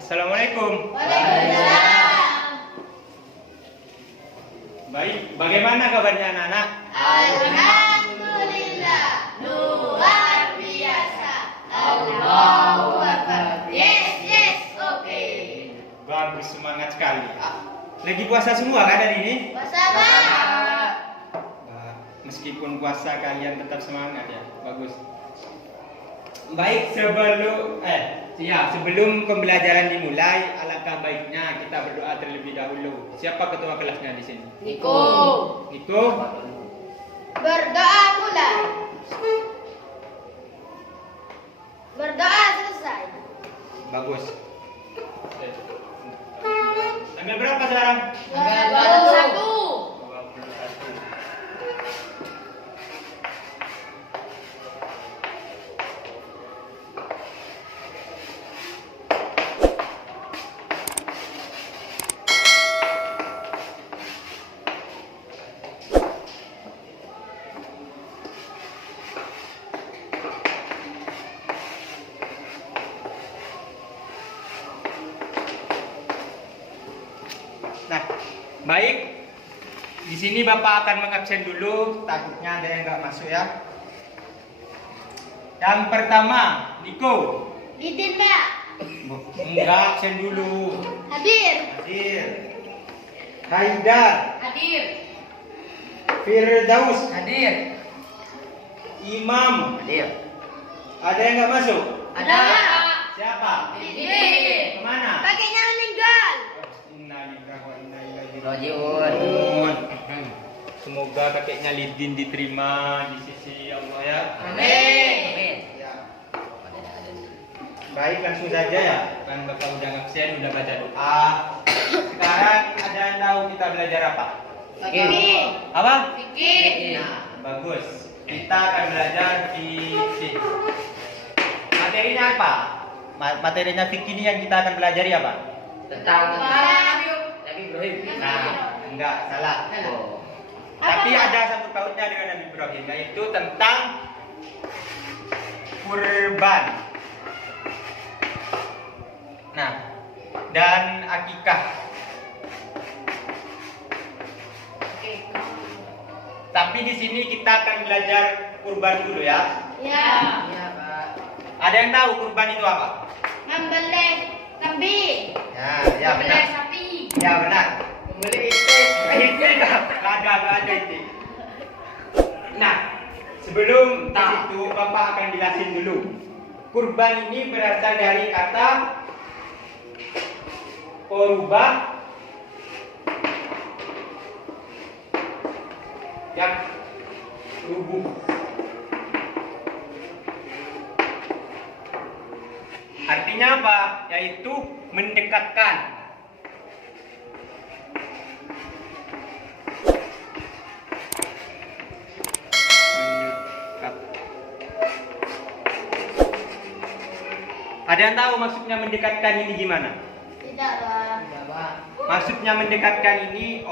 Assalamualaikum. Waalaikumsalam. Baik, bagaimana kabarnya anak-anak? Alhamdulillah, luar biasa. Allahu Akbar. Yes, oke. Bagus, semangat sekali. Lagi puasa semua kan hari ini? Puasa, Pak. Meskipun puasa kalian tetap semangat ya. Bagus. Baik, sebelum pembelajaran dimulai, alangkah baiknya kita berdoa terlebih dahulu. Siapa ketua kelasnya di sini? Niko. Niko? Berdoa mulai. Berdoa selesai. Bagus. Tanggal berapa sekarang? Tanggal 1. 21. Nah, baik. Di sini Bapak akan mengabsen dulu, takutnya ada yang nggak masuk ya. Yang pertama, Niko. Lidin, Pak. Enggak, absen dulu. Hadir. Hadir. Haidar. Hadir. Firdaus. Hadir. Imam. Hadir. Ada yang nggak masuk? Ada. Siapa? Lidin. Kemana? Kakeknya meninggal. Innalillahi wa inna ilaihi Rajiun. rajiun. Semoga kakeknya Lidin diterima di sisi Allah ya. Amin. Ya. Baik, langsung saja ya. Kan Bapak udah ngabsen, udah baca doa. Sekarang ada yang tahu kita belajar apa? Fikih. Apa? Fikih. Nah, bagus. Kita akan belajar fikih. Materinya apa? Materinya fikih ini yang kita akan pelajari apa? Tentang Nabi Ibrahim. Nah, enggak salah. Oh. Tapi ada satu pautnya dengan Nabi Ibrahim, yaitu tentang kurban. Nah, dan akikah. Tapi di sini kita akan belajar kurban dulu ya. Ya. Iya, Pak. Ada yang tahu kurban itu apa? Membelih kambing. Ya Membelih benar. sapi. Ya benar. Membeli itik. Gak ada itu. Nah, sebelum itu Bapak akan jelasin dulu. Kurban ini berasal dari kata korubah yang rubuh. Artinya apa? Yaitu mendekatkan. Ada yang tahu maksudnya mendekatkan ini gimana? Tidak, Pak. Iya, Pak. Maksudnya mendekatkan ini,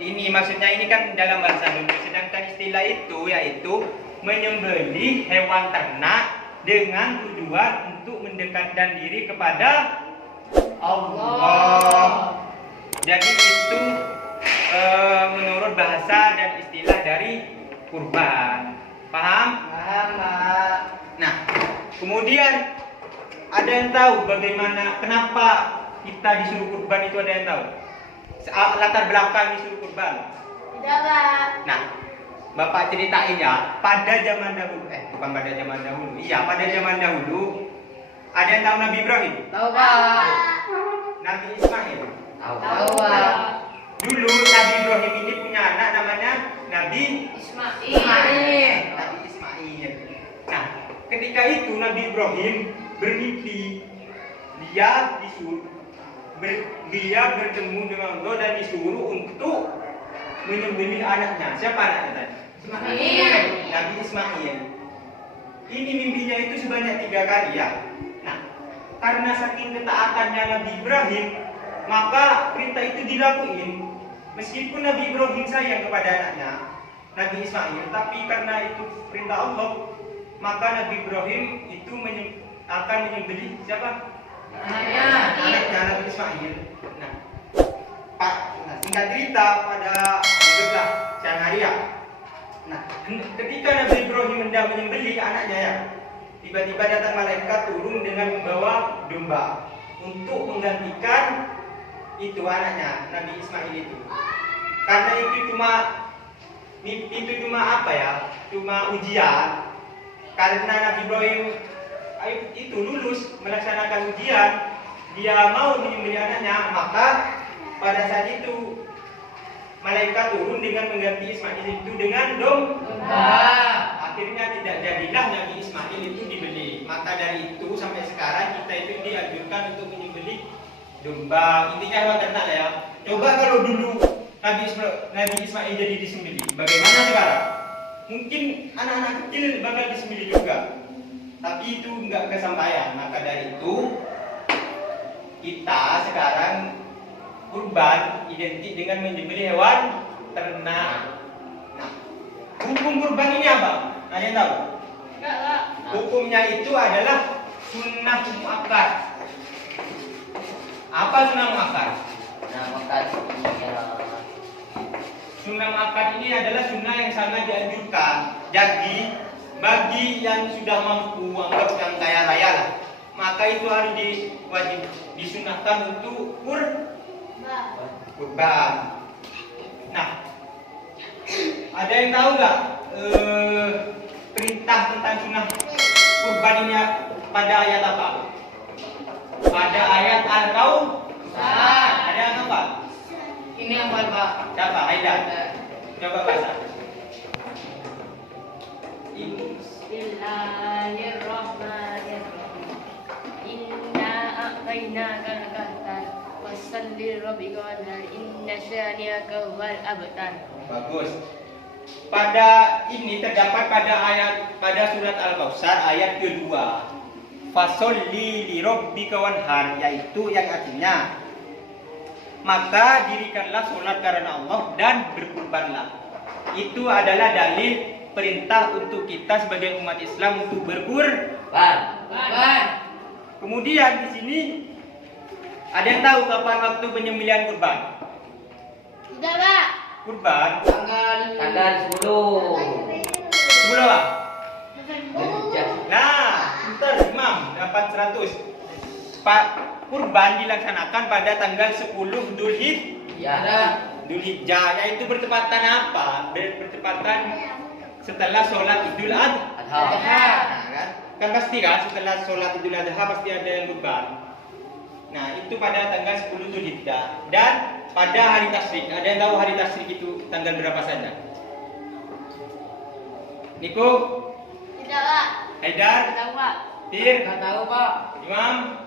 ini maksudnya ini kan dalam bahasa dulu. Sedangkan istilah itu yaitu menyembelih hewan ternak dengan tujuan untuk mendekatkan diri kepada Allah. Jadi itu menurut bahasa dan istilah dari kurban. Paham? Paham, Pak. Nah, kemudian ada yang tahu bagaimana kenapa kita disuruh kurban itu, ada yang tahu? Latar belakang disuruh kurban. Tidak, Pak. Nah, Bapak ceritain ya, pada zaman dahulu, bukan pada zaman dahulu. Iya, pada zaman dahulu ada yang tahu Nabi Ibrahim? Tahu, Pak. Nabi Ismail. Tahu, Pak. Dulu Nabi Ibrahim ini punya anak namanya Nabi Ismail. Nabi Ismail. Nah, ketika itu Nabi Ibrahim bermimpi, dia bertemu dengan Allah dan disuruh untuk menyembelih anaknya. Siapa anaknya tadi? Ismail. Nabi Ismail. Ini mimpinya itu sebanyak 3 kali ya. Nah, karena saking ketaatannya Nabi Ibrahim, maka perintah itu dilakuin. Meskipun Nabi Ibrahim sayang kepada anaknya Nabi Ismail, tapi karena itu perintah Allah, maka Nabi Ibrahim itu akan menyembelih siapa? Anaknya Nabi Ismail. Nah, singkat cerita pada anggaplah siang hari ya. Nah, ketika Nabi Ibrahim hendak menyembelih anaknya ya, tiba-tiba datang malaikat turun dengan membawa domba untuk menggantikan itu anaknya Nabi Ismail itu. Karena itu cuma apa ya? Cuma ujian. Karena Nabi Ibrahim itu lulus melaksanakan ujian, dia mau menyembelih anaknya, maka pada saat itu malaikat turun dengan mengganti Ismail itu dengan domba. Akhirnya tidak jadilah Nabi Ismail itu dibeli. Maka dari itu sampai sekarang kita itu dianjurkan untuk menyembelih domba. Intinya hewan ternak ya. Coba kalau dulu Nabi Ismail jadi disembelih, bagaimana sekarang? Mungkin anak-anak kecil bakal disembelih juga. Tapi itu enggak kesampaian. Maka dari itu kita sekarang kurban identik dengan menyembelih hewan ternak. Nah, hukum kurban ini apa? Ada yang tahu? Enggak, Kak. Hukumnya itu adalah sunnah muakkad. Apa sunnah muakkad? Sunnah muakkad ini adalah sunnah yang sangat dianjurkan. Jadi bagi yang sudah mampu, anggap yang kaya raya lah, maka itu harus wajib disunahkan untuk kurban. Nah, ada yang tahu nggak perintah tentang sunnah kurban ini pada ayat apa? Pada ayat Al-Kautsar. Ada yang tahu Pak? Ini yang paling Pak. Siapa? Haidar. Coba baca. Bismillahirrahmanirrahim. Inna a'tainaka al-kautsar fashalli lirabbika wanhar inna syani'aka huwal abtar. Bagus. Pada ini terdapat pada surat Al-Kautsar ayat kedua. Fasholli lirabbika wanhar, yaitu yang artinya maka dirikanlah sholat karena Allah dan berkurbanlah. Itu adalah dalil perintah untuk kita sebagai umat Islam untuk berkurban. Kemudian di sini ada yang tahu kapan waktu penyembelihan kurban? Sudah, Pak. Kurban Tanggal 10. sebelum apa? Nah, bentar Imam dapat 100. Pak, kurban dilaksanakan pada tanggal 10 Dzulhijjah, yaitu bertepatan apa? Bertepatan setelah sholat Idul Adha. Nah, kan pasti kan setelah sholat Idul Adha pasti ada yang kurban. Nah, itu pada tanggal 10 Dzulhijjah dan pada hari tasyrik. Ada yang tahu hari tasyrik itu tanggal berapa saja? Niko? Tidak, Pak. Haidar? Tahu, Pak. Tir? Nggak tahu Pak. Imam?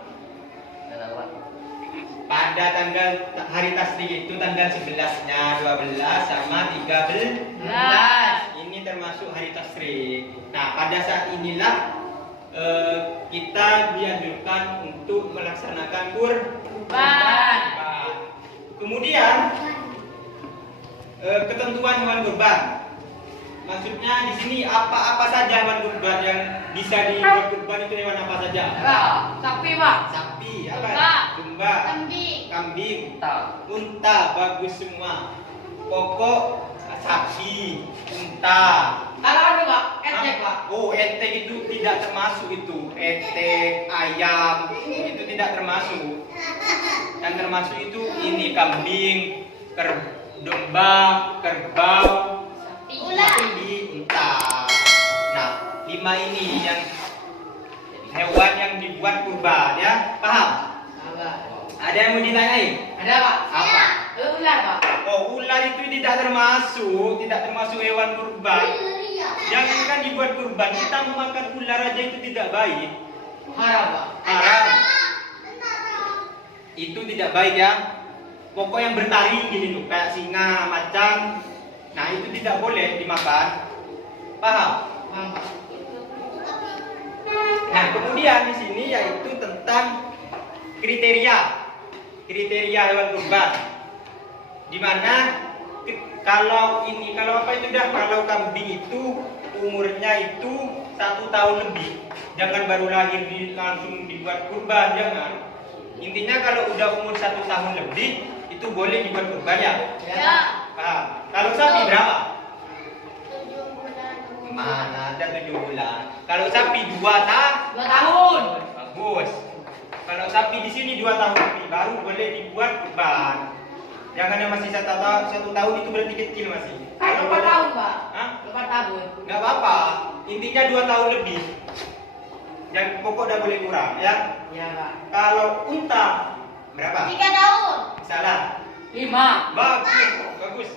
Pada tanggal hari tasyrik itu tanggal 11-nya, 12 sama 13. Ini termasuk hari tasyrik. Nah, pada saat inilah kita dianjurkan untuk melaksanakan kurban. Kemudian ketentuan hewan kurban. Maksudnya di sini apa saja hewan kurban yang bisa dibuat kurban itu hewan apa saja? Sapi Pak. Sapi, apa? Domba. Domba. Kambing. Unta, bagus semua. Pokok sapi, unta. Kalau ada Pak, etek Pak. Oh, etek itu tidak termasuk itu. Etek, ayam itu tidak termasuk. Yang termasuk itu ini kambing, domba, kerbau, sapi, unta. Nah, 5 ini yang hewan yang dibuat kurban ya, paham? Ada yang mau ditanyain? Ada Pak. Apa? Ular Pak. Oh, ular itu tidak termasuk hewan kurban. Jangankan dibuat kurban, kita memakan ular aja itu tidak baik. Haram Pak. Haram. Itu tidak baik ya. Pokok yang bertaring gini tuh, kayak singa, macan. Nah, itu tidak boleh dimakan. Paham? Paham Pak. Nah, kemudian di sini yaitu tentang kriteria hewan kurban. Dimana kalau kambing itu umurnya itu 1 tahun lebih, jangan baru lahir langsung dibuat kurban, jangan. Intinya kalau udah umur 1 tahun lebih itu boleh dibuat kurban ya. Ya. Paham? Kalau sapi berapa? 7 bulan. Mana ada 7 bulan. Kalau sapi 2 tahun. 2 tahun. Bagus. Kalau sapi di sini 2 tahun lebih baru boleh dibuat kurban. Jangan yang masih 1 tahun itu berarti kecil masih. Kan 4 tahun, Pak. Hah? 4 tahun. Nggak apa-apa. Intinya 2 tahun lebih. Yang pokok udah boleh kurang ya. Iya, Pak. Kalau unta berapa? 3 tahun. Salah. 5. Bagus, bagus.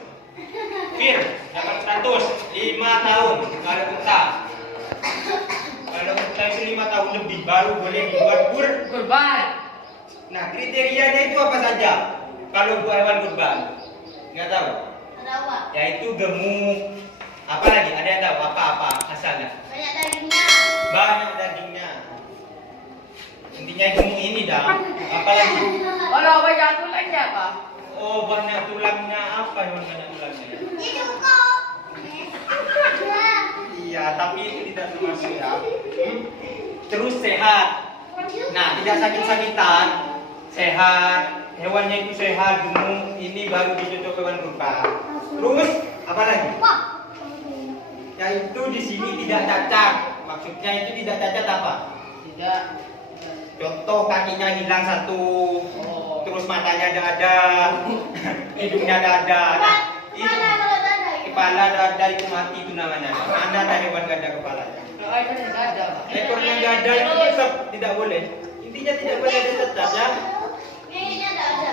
Fir, dapat 100. 5 tahun kalau unta. Kalau unta itu 5 tahun lebih baru boleh dibuat Kurban. Nah, kriterianya itu apa saja? Kalau buat hewan kurban, nggak tahu. Ada apa? Yaitu gemuk. Apa lagi? Ada yang tahu apa asalnya? Banyak dagingnya. Banyak dagingnya. Intinya gemuk ini dah. Apa lagi? Kalau banyak tulangnya, Pak. Oh, banyak tulangnya. Apa yang banyak tulangnya? Itu kok. Iya, tapi itu tidak termasuk ya. Terus sehat. Nah, tidak sakit-sakitan. Sehat. Hewannya itu sehat, gemuk. Ini baru dicocok hewan kurban. Terus apa lagi? Yaitu di sini tidak cacat. Maksudnya itu tidak cacat apa? Tidak. Contoh kakinya hilang 1, Oh. terus matanya ada, hidungnya ada. Nah, itu kepala ada itu mati itu namanya. Ada hewan gak ada kepalanya. Kalau ekornya nggak ada, Pak. Ekornya gak ada itu tetap tidak boleh. Intinya tidak boleh ada cacat ya. Kayaknya enggak ada.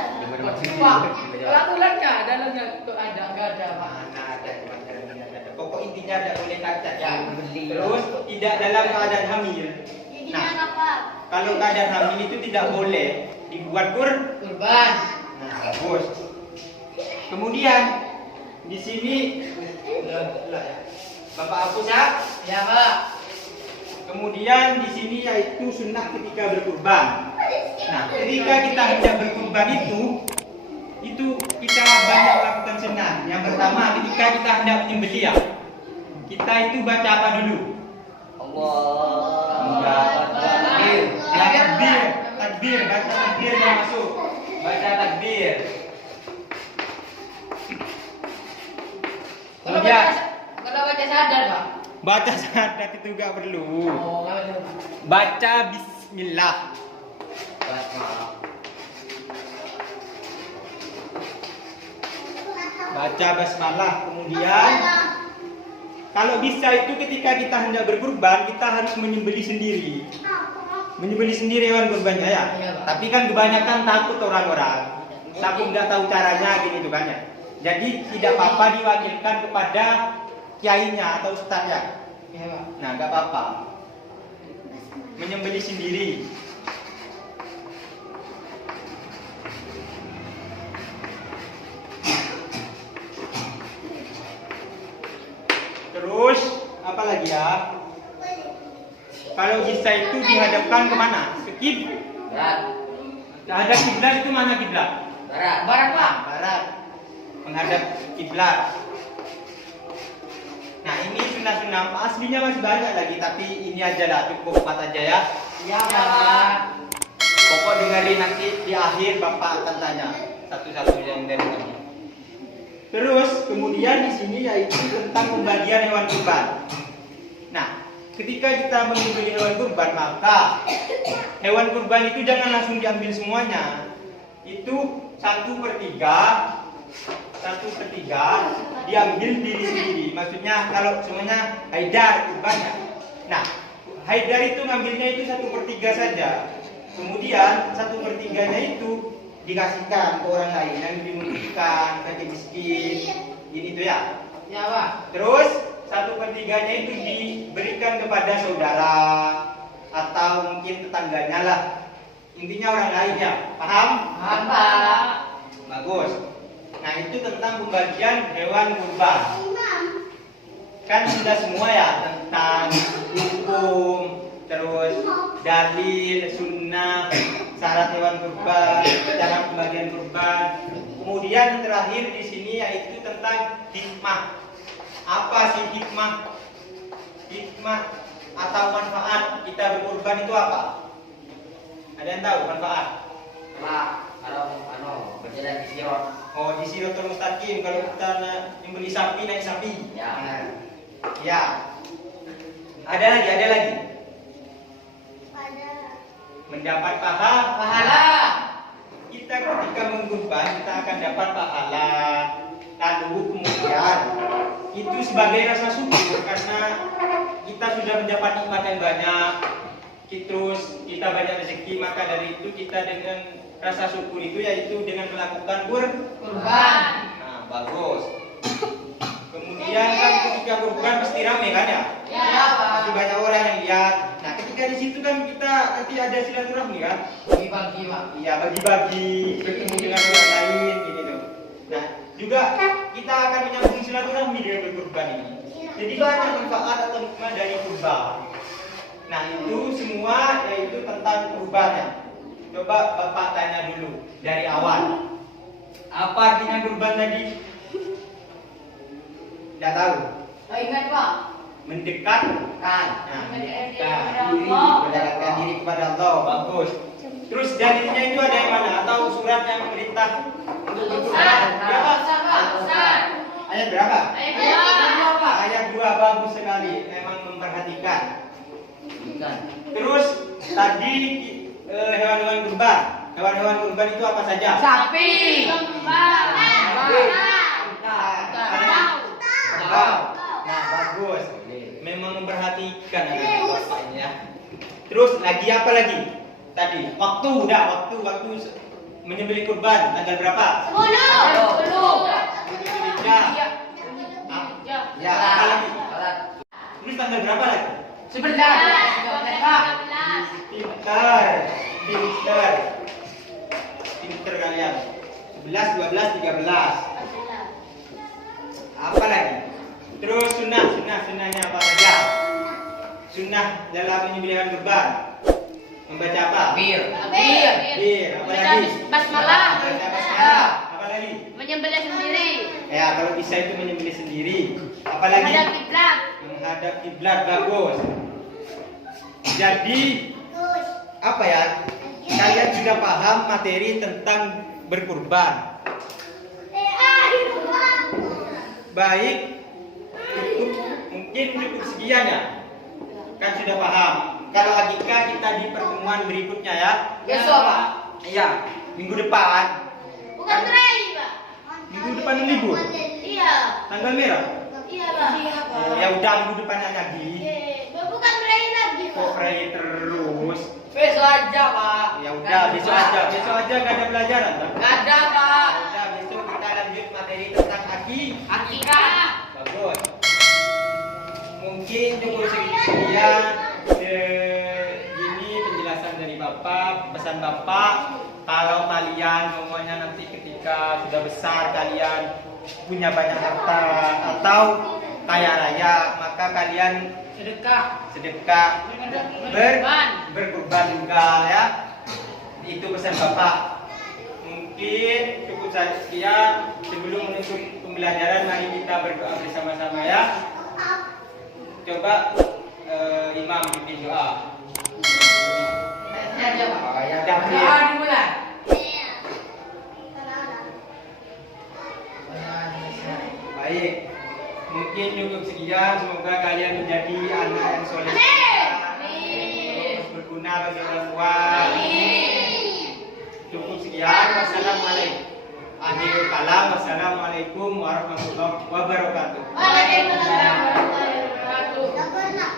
Pak, kalau tulangnya dalamnya itu ada, nggak ada, Pak. Mana ada hewan dalamnya ada. Pokok intinya tidak boleh cacat ya. Terus tidak dalam keadaan hamil. Giginya apa? Kalau keadaan hamil itu tidak boleh dibuat Kurban. Nah, bagus. Kemudian di sini Bapak hapus ya. Ya, Pak. Kemudian di sini yaitu sunnah ketika berkurban. Nah, ketika kita hendak berkurban itu kita banyak lakukan sunnah. Yang pertama ketika kita hendak menyembelih ya, kita itu baca apa dulu? Takbir, baca takbir yang masuk. Baca takbir. Kemudian Kalau baca sadar, Pak. baca syahadat itu gak perlu. Oh, nggak ada, Pak. Baca bismillah. Baca basmalah. Kemudian kalau bisa itu ketika kita hendak berkurban kita harus menyembelih sendiri. Menyembelih sendiri hewan kurbannya ya. Iya, Pak. Tapi kan kebanyakan takut orang-orang. Takut nggak tahu caranya gitu kan ya. Jadi tidak apa-apa diwakilkan kepada kiainya atau ustaznya. Iya, Pak. Nah, nggak apa-apa. Menyembelih sendiri. Terus apa lagi ya? Kalau bisa itu dihadapkan kemana? Ke Barat. ada kiblat itu mana kiblat? Barat. Barat, Pak. Barat. Menghadap kiblat. Nah, ini sunnah-sunnah aslinya masih banyak lagi, tapi ini aja lah, cukup 4 aja ya. Iya, Pak. Pokok dengerin nanti di akhir Bapak akan tanya satu-satu yang dari kami. Terus kemudian di sini yaitu tentang pembagian hewan kurban. Nah, ketika kita menyembelih hewan kurban, maka hewan kurban itu jangan langsung diambil semuanya. Itu 1/3 diambil diri sendiri. Maksudnya kalau semuanya haidar kurbannya. Nah, haidar itu ngambilnya itu 1/3 saja. Kemudian 1/3-nya itu dikasihkan ke orang lain yang lebih membutuhkan, bagi miskin, ini tuh ya. Ya, Pak. Terus 1/3-nya itu diberikan kepada saudara atau mungkin tetangganya lah. Intinya orang lain ya. Paham? Paham, Pak. Bagus. Nah, itu tentang pembagian hewan kurban. Kan sudah semua ya tentang hukum, terus dalil, sunnah, syarat hewan kurban, cara pembagian kurban. Kemudian yang terakhir di sini yaitu tentang hikmah. Apa sih hikmah? Hikmah atau manfaat kita berkurban itu apa? Ada yang tahu manfaat? Lah, kalau berjalan di sirot. Oh, di Siratul Mustaqim kalau kita nyembeli sapi naik sapi. Ya. Nah, ya. Ada lagi. Pada. Mendapat pahala. Kita ketika mengkurban kita akan dapat pahala. Lalu kemudian itu sebagai rasa syukur karena kita sudah mendapat nikmat yang banyak. Terus kita banyak rezeki, maka dari itu kita dengan rasa syukur itu yaitu dengan melakukan Kurban. Nah, bagus. Kemudian kan ketika kurban pasti ramai kan ya? Ya, Pak. Pasti banyak orang yang lihat. Nah, ketika di situ kan kita nanti ada silaturahmi kan? Bagi-bagi, Pak. Iya, bagi-bagi, bertemu dengan orang lain gitu. Nah, juga kita akan menyambung silaturahmi dengan berkurban ini. Jadi banyak manfaat atau hikmah dari kurban. Nah, itu semua yaitu tentang kurbannya. Coba Bapak tanya dulu dari awal. Apa artinya kurban tadi? Tidak tahu. Oh, ingat, Pak. Mendekatkan. Nah, mendekatkan diri, Allah. mendekatkan diri kepada Allah. Bagus. Terus dalilnya itu ada yang mana? Atau surat yang memerintah untuk berkurban? Berapa? Ayat berapa? Ayat 2. Bagus sekali. Memang memperhatikan. Bukan. Terus tadi hewan-hewan kurban. Hewan-hewan kurban itu apa saja? Sapi. Nah, bagus. Memang memperhatikan Bapak ini ya. Terus lagi apa lagi? Tadi waktu menyembelih kurban tanggal berapa? 10. Ya, apa lagi? Terus tanggal berapa lagi? 11. Pinter kalian. 11, 12, 13. Apa lagi? Terus sunnahnya apa saja? Sunnah dalam menyembelih kurban. Membaca apa? Bir. Apa lagi? Basmalah. Baca basmalah. Apa lagi? Menyembelih sendiri. Ya, kalau bisa itu menyembelih sendiri. Apa lagi? Menghadap kiblat. Menghadap kiblat. Bagus. Jadi apa ya? Kalian sudah paham materi tentang berkurban. Baik, mungkin cukup sekian ya. Kan sudah paham. Kalau Agika kita di pertemuan berikutnya ya. Besok, Pak. Iya, minggu depan. Bukan gerai, Pak. Minggu depan libur. Iya. Tanggal merah. Iya, Pak. Oh, ya udah minggu depannya lagi. Bukan gerai lagi, Kok Pak. pray terus? Besok aja, Pak. Ya udah besok aja gak ada pelajaran. Pak. Gak ada, Pak. Ya udah besok kita lanjut materi tentang Akikah. Bagus. Mungkin cukup sekian ini penjelasan dari Bapak, pesan Bapak. Kalau kalian semuanya nanti ketika sudah besar kalian punya banyak harta atau kaya raya, maka kalian sedekah berkurban juga ya. Itu pesan Bapak. Mungkin cukup sekian. Sebelum menutup pembelajaran, mari kita berdoa bersama-sama ya. Coba Imam bikin doa. Aja, Pak. Oh, ya udah Doa dimulai. Baik. Mungkin cukup sekian. Semoga kalian menjadi anak yang soleh. Terus berguna bagi orang tua. Cukup sekian. Wassalamualaikum. Akhirul kalam. Wassalamualaikum warahmatullahi wabarakatuh. Waalaikumsalam warahmatullahi wabarakatuh.